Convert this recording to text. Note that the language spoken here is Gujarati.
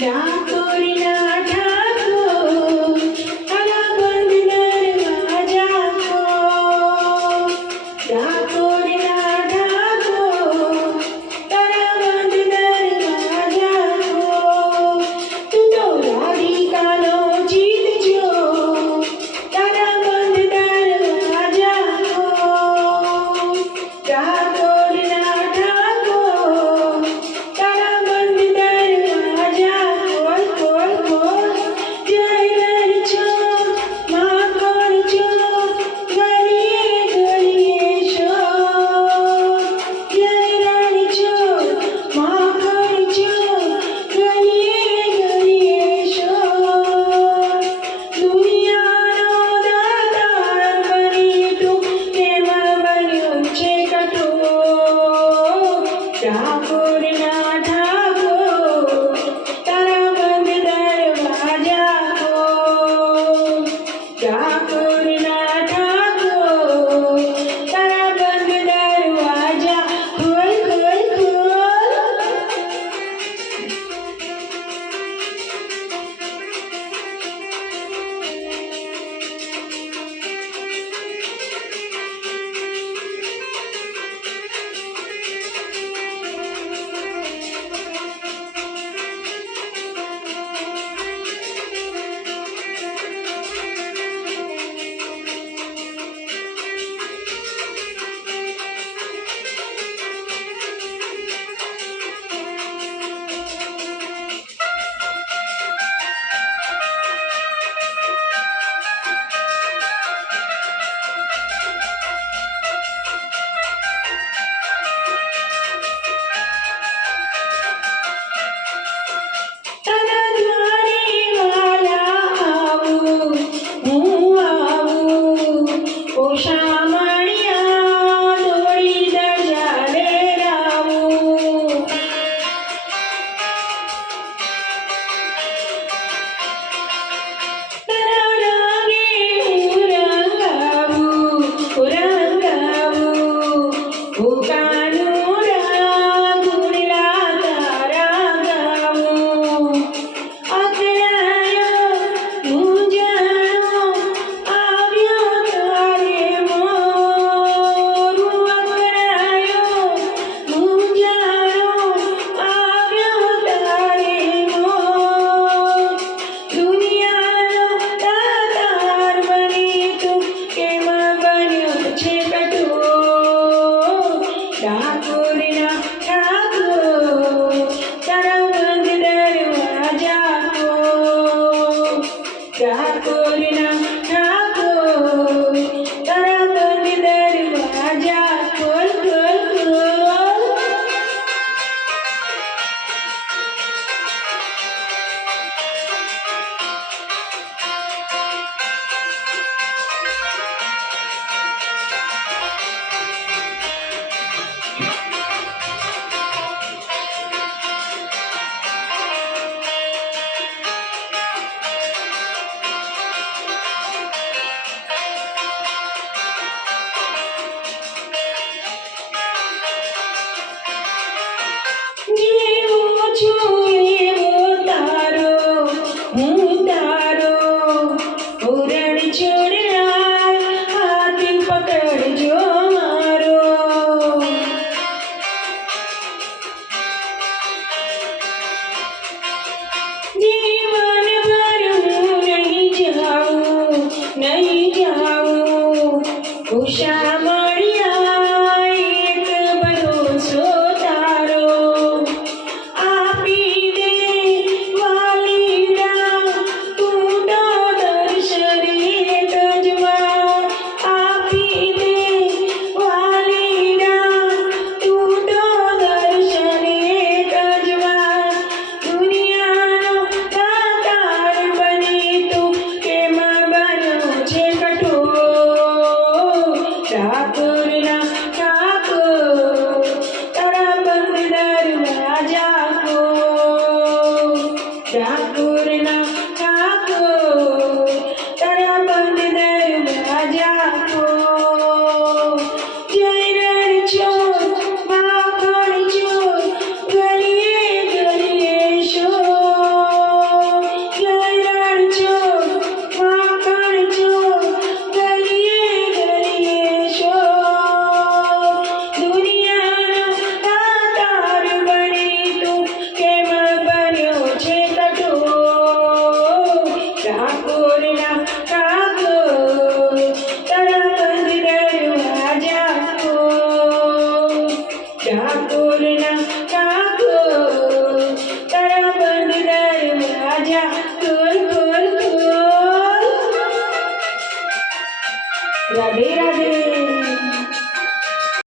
ડાકોરના ઠાકોર તારા બંધ દરવાજા ખોલ. ડાકોરના ઠાકોર તારા બંધ દરવાજા ખોલ. તું તો રાધિકાનો જીતજો તારા બંધ દરવાજા ખોલ. ડાકોરના ઠાકોર તારા બંધ દરવાજા ખોલ ખોલ ખોલ. જય રણછોડ માંગણ ચોર ગલીએ ગલીએ શોર. જય રણછોડ માંગણ ચોર ગલીએ ગલીએ શોર. દુનિયાનો દાતાર બની તું કેમ બન્યો છે કઠોર. ડાકોરના ઠાકોર તારા બંધ દરવાજા ખોલ. ડાકોરના ઠાકોર તારા બંધ દરવાજા ખોલ ખોલ ખોલ. તારા દ્વારે વાલા આવું હું આવું. ઓશા મણિયા દોડી ધજા લહેરાવું. તારા રંગે હું રંગાવું. હું કાનું ગુણલા તારા ગાવું. અકળાયો મૂંઝાણો આવ્યો તારે મોર. અકળાયો મૂંઝાણો આવ્યો તારે મોર. દુનિયાનો દાતાર બની તું કેમ બન્યો છે કઠોર. ડાકોરના ઠાકોર તારા બંધ દરવાજા ખોલ. ડાકોરના ઠાકોર તારા બંધ દરવાજા ખોલ ખોલ ખોલ. જીવું છું